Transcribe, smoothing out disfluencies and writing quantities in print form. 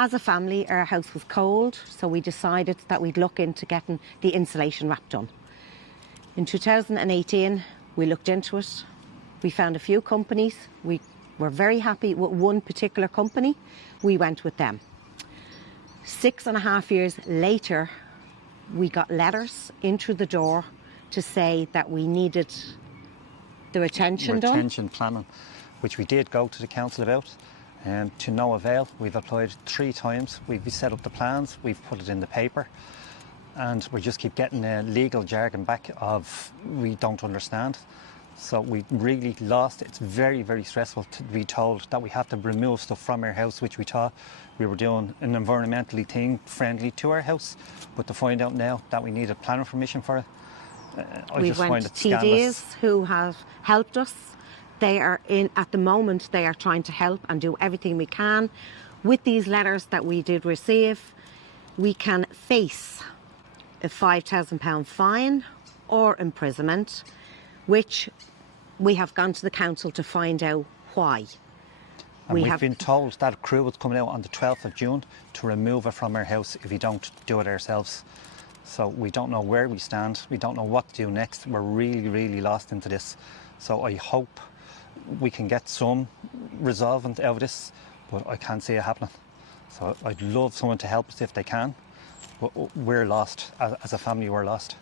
As a family, our house was cold, so we decided that we'd look into getting the insulation wrap done. In 2018, we looked into it. We found a few companies. We were very happy with one particular company. We went with them. 6.5 years later, we got letters in through the door to say that we needed the retention done. Retention planning, which we did go to the council about, and to no avail. We've applied 3 times. We've set up the plans, we've put it in the paper, and we just keep getting legal jargon back of we don't understand. So we really lost. It's very, very stressful to be told that we have to remove stuff from our house, which we thought we were doing an environmentally thing friendly to our house, but to find out now that we need a planning permission for it, We went to TDs who have helped us. They are at the moment, they are trying to help and do everything we can. With these letters that we did receive, we can face a £5,000 fine or imprisonment, which we have gone to the council to find out why. And we've been told that a crew was coming out on the 12th of June to remove it from our house if we don't do it ourselves. So we don't know where we stand. We don't know what to do next. We're really, really lost into this. So I hope we can get some resolvement out of this, but I can't see it happening. So I'd love someone to help us if they can, but we're lost. As a family, we're lost.